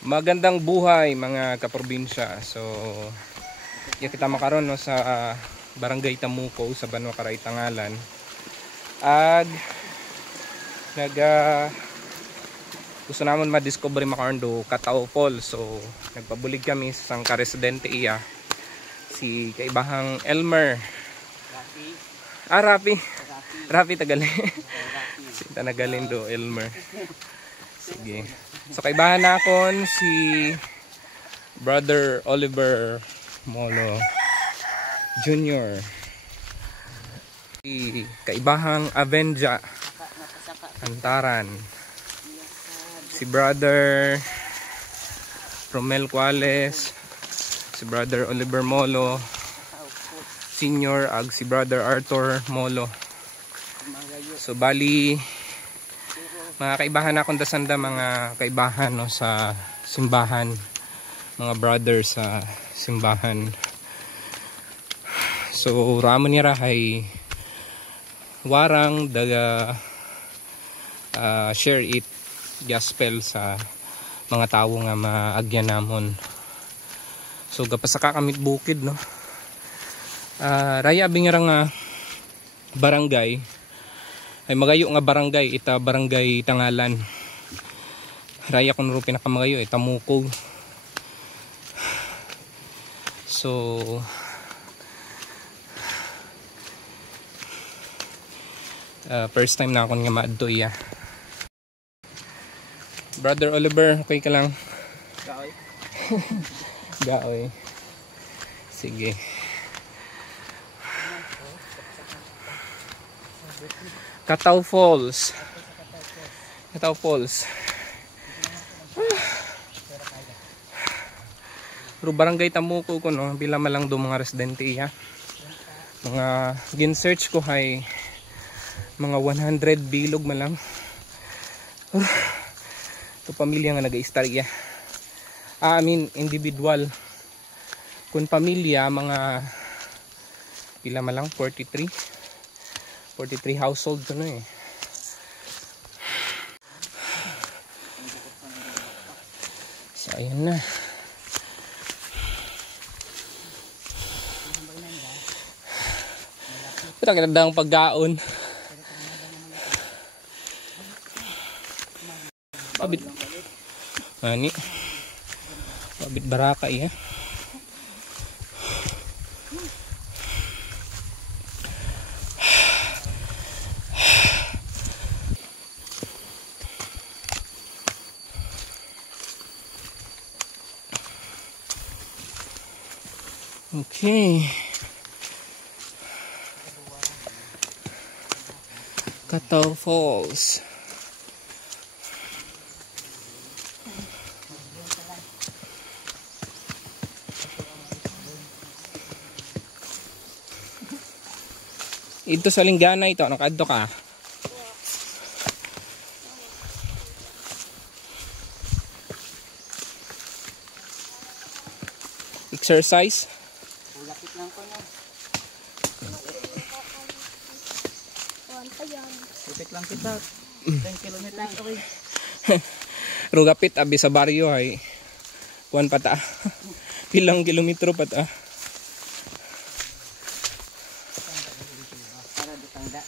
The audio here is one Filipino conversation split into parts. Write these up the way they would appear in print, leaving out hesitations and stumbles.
Magandang buhay mga kaprobinsya. So, kita makaron no sa Barangay Tamuco sa Banwa Caray, Tangalan. Ag gusto namon ma-discover makaron do Katao Falls. So, nagpabulig kami sa sang ka-residente iya si kaibahang Elmer. Rafi tagali. Si tanagalin do Elmer. Sige. So kaibahan nakon si Brother Oliver Molo Jr. Si kaibahang Avenja Antaran. Si Brother Romel Cuales, si Brother Oliver Molo Senior ag si Brother Arthur Molo. So bali mga kaibahan akong dasanda, mga kaibahan no, sa simbahan, mga brothers sa simbahan. So ramon nira hay warang daga share it gospel sa mga tao nga maagyan namon. So gapasaka kamit bukid no. Raya bingira nga barangay ay magayo nga barangay ita Barangay Tangalan. Raya kun ro pinakamagayo Tamuco. So first time na akong nga maadto iya. Brother Oliver, okay ka lang? Gaoy. Gaoy. Sige. Katao Falls. Katao Falls. Pero Barangay Tamuco ko no, bila malang do mga residente iya. Mga gin-search ko hay mga 100 bilog malang. To pamilya nga naga-istorya. I mean individual. Kun pamilya mga pila malang 43 household to no eh. So ayan na. Pero kinadang pagkaon. Pabit. Ani. Pabit baraka iya. Okay. Katao Falls. Ito sa Lingana ito, nakadto ka. Exercise. Lapit lang ko na. Lapit lang kita. 10 kilometers okay. Rugapit abi sa baryo ay kuan pata. Pilang kilometro pata. Para ditangda.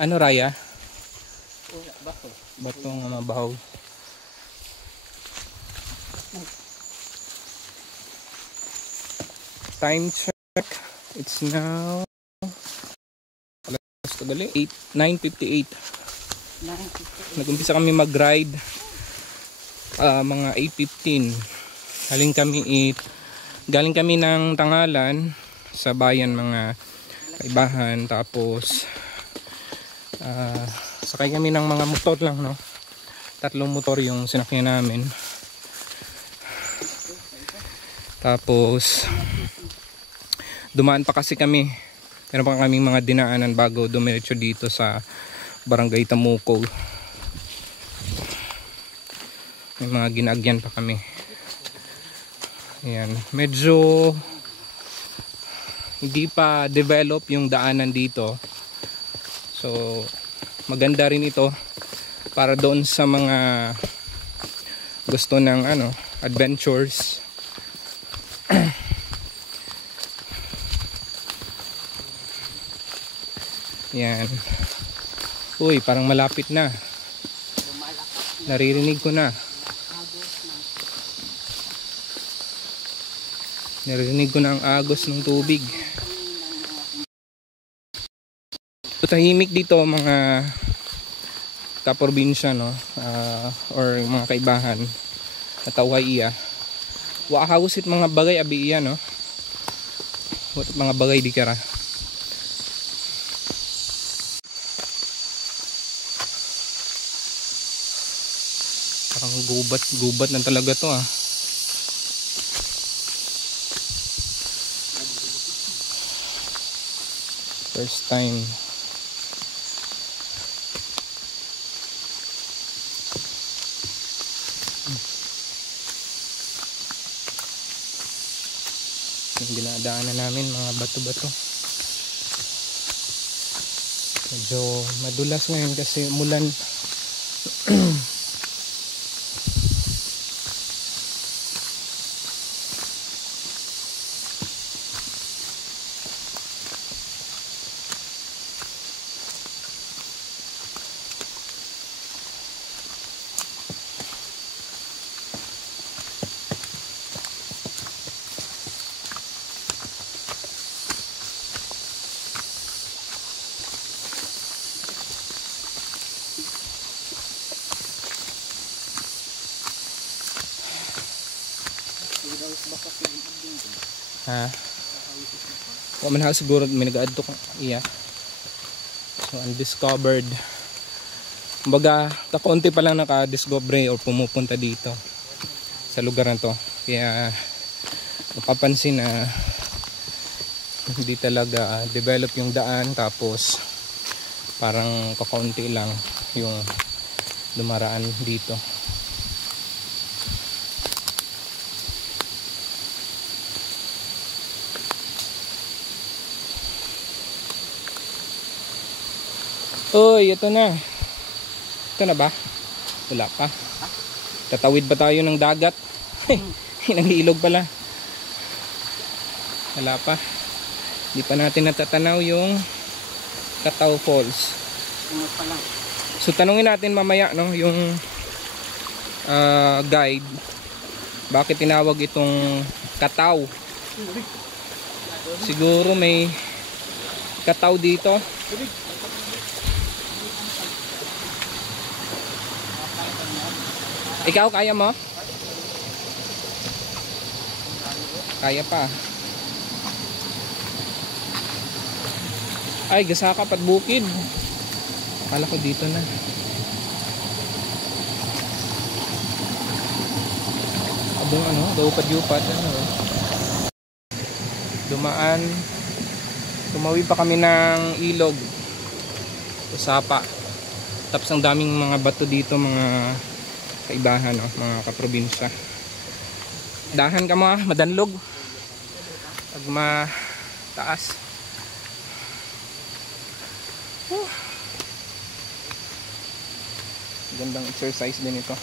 Ano raya? Bato. Bato nga mabahaw. Time check. It's now 9:58. Nag-umpisa kami mag-ride mga 8:15. Galing kami ng Tangalan sa bayan mga kaibahan, tapos sakay kami ng mga motor lang no. 3 motor yung sinakyan namin. Tapos dumaan pa kasi kami. Meron pa kaming mga dinaanan bago dumiretso dito sa Barangay Tamuco. May mga ginagyan pa kami. Ayan. Medyo hindi pa develop yung daanan dito. So maganda rin ito para doon sa mga gusto ng ano, adventures. Yan. Uy, parang malapit na. Naririnig ko na. Naririnig ko na ang agos ng tubig. Tahimik dito mga kaprobinsya, no? Or mga kaibahan at iya. Wa hawusit mga bagay abi iya, no? Mga bagay di kara. Parang gubat na talaga to, ah. First time. Yung dinadaanan namin mga bato-bato. Medyo madulas ngayon kasi umulan. Ha? Wa man ha siguro may nag-add to iya. So undiscovered. Kumbaga, kaunti pa lang naka-discover or pumupunta dito sa lugar na to. Kaya napapansin na hindi talaga develop yung daan, tapos parang kakaunti lang yung dumaraan dito. Uy, ito na. Ito na ba? Wala pa. Tatawid ba tayo ng dagat? Ng ilog pala. Wala pa. Hindi pa natin natatanaw yung Kataw Falls. So tanungin natin mamaya, no, yung guide, bakit tinawag itong Kataw. Siguro may kataw dito. Ikaw, kaya mo? Kaya pa. Ay, Gasaka pat bukid. Akala ko dito na. Abong ano, daupad-yupad. Ano. Dumaan. Tumawi pa kami ng ilog. Usapa. Tapos ang daming mga bato dito, mga kaibahan, no? Mga kaprobinsya. Dahan ka mo, madanlog pag mataas. Gandang exercise din ito.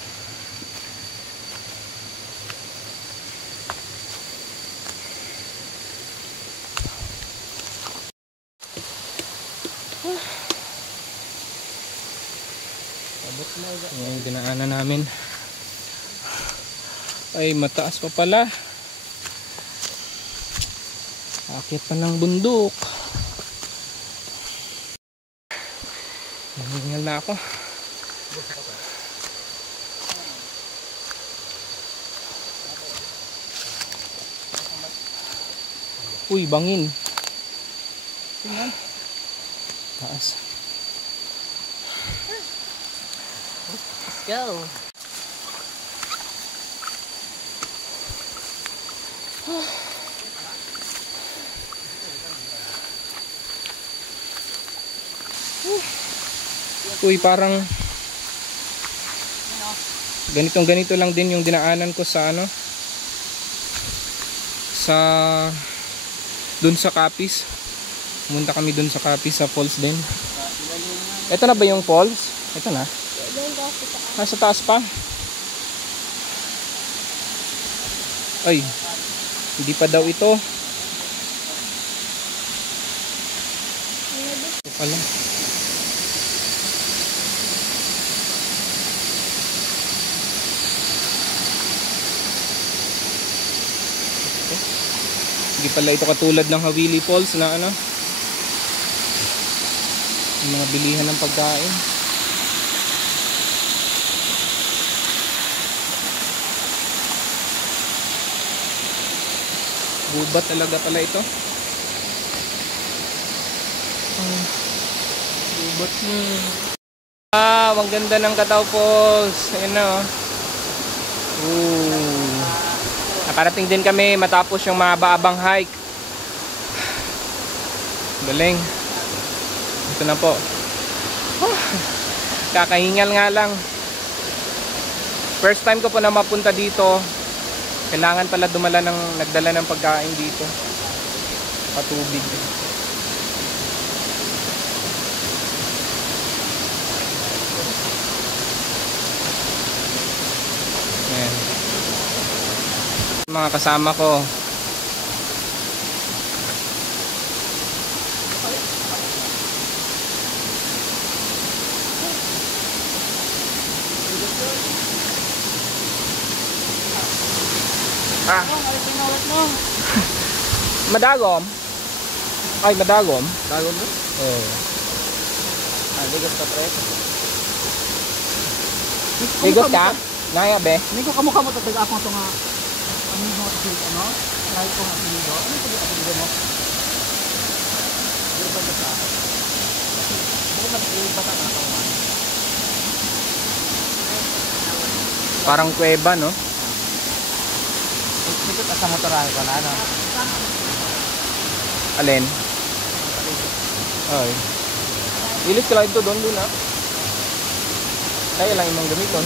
Yung dinaanan namin ay mataas pa pala. Akit pa ng bundok. Nahingal na ako. Uy, bangin. Taas. Go. Uy, parang ganito lang din yung dinaanan ko sa ano, sa dun sa Capiz. Pumunta kami dun sa Capiz, sa falls din. Ito na ba yung falls? Ito na. Sa taas pa. Ay, hindi pa daw ito. Ito pala. Hindi pala ito katulad ng Hawili Falls na ano, yung mga bilihan ng pagkain. Gubat talaga pala ito. Gubat na. Ang ganda ng Cataw Falls. Ayan na, oh. Nakarating din kami matapos yung mahaba-abang hike. Galing. Ito na po. Kakahingal nga lang. First time ko po na mapunta dito. Kailangan pala nagdala ng pagkain dito. Patubig. Ayan. Mga kasama ko. Madagom? Ay, madagom? Dagom mo? Oo. Ligos ka pre. Ligos ka? Naya be? Hindi ko kamukha mo tataga ako ito nga. Ano yung mga tigil, ano? Lahat ko nga sinigo. Ano yung tigil mo? Hindi ba ito sa akin? Hindi ba bata na ako man? Parang kuweba, no? Sikot at sa motorahe ko na, ano? Alin? Ay. Ilis ka lang ito doon ha. Kaya lang imong gamiton.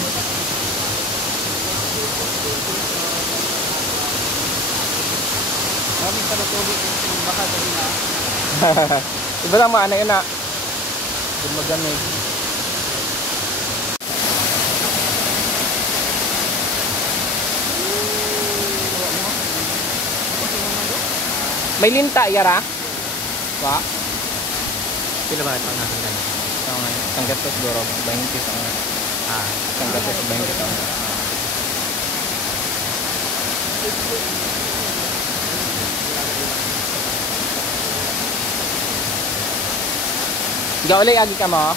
Maraming sa natulog yung baka dali na. Iba lang mga anak yun na. Doon magamit. May linta, yara? Wa? Pila ba ito ang natin ganyan? Tanggat ko siguro, 20 ang tanggat ko 20 ang Gaulay agi ka mo?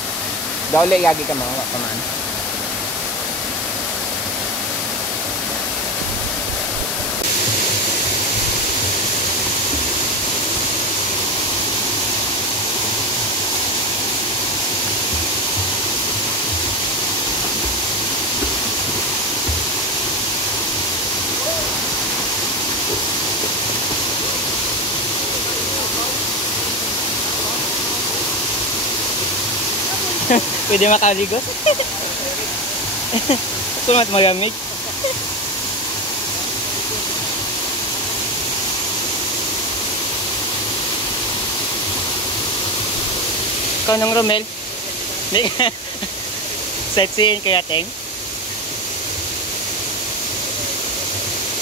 Gaulay agi ka mo? Paman? Pwede makaligos? Sumat magamit. Ikaw nang Romel? Sightseeing kaya, Teng?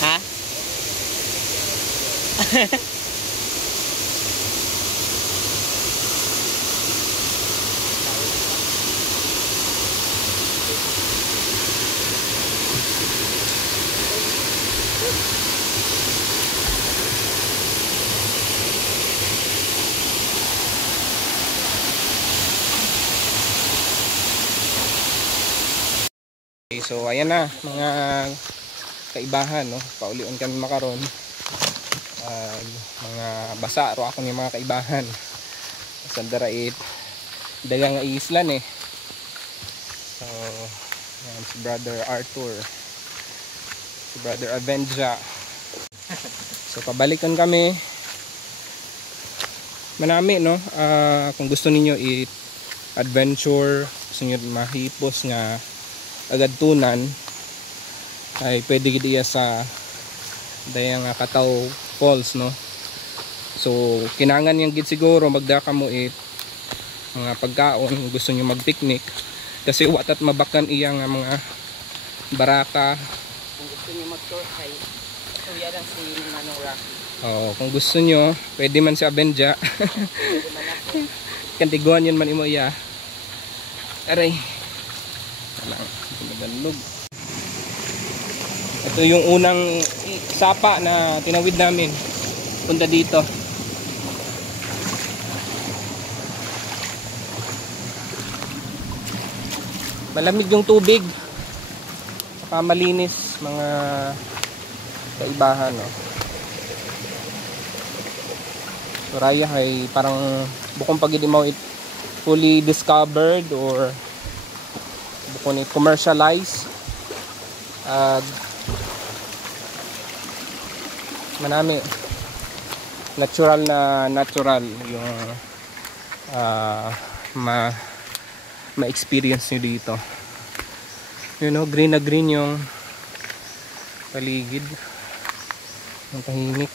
Ha? Okay, so ayan na mga kaibahan, no? Paulion kami makaron. Mga basa ro ako ni mga kaibahan. Sa darait dagang islan eh. So ayan, si Brother Arthur, si Brother Avenja. So pabalikan kami. Manami, no? Kung gusto ninyo i-adventure, gusto niyo mahipos nga agad tunan, ay pwede gid iya sa dayang Cataw Falls, no? So kinangan yang gid siguro magda ka mo mga pagkaon gusto niyo mag-picnic kasi watat mabakan iya nga mga baraka. Kung gusto niyo mag-tour ay Kuya lang si Manong Rocky. Oo, kung gusto nyo, pwede man sa Abenja. Pwede man ako. Kantiguan yun man imo iya. Aray. Walang magalog. Ito yung unang sapa na tinawid namin. Punta dito. Malamig yung tubig. Saka malinis mga kaibahan, no. Soraya ay parang bukong pag hindi mo it fully discovered or bukong it commercialized. Manami natural yung ma-experience nyo dito. You know, green na green yung paligid. Ang tahimik.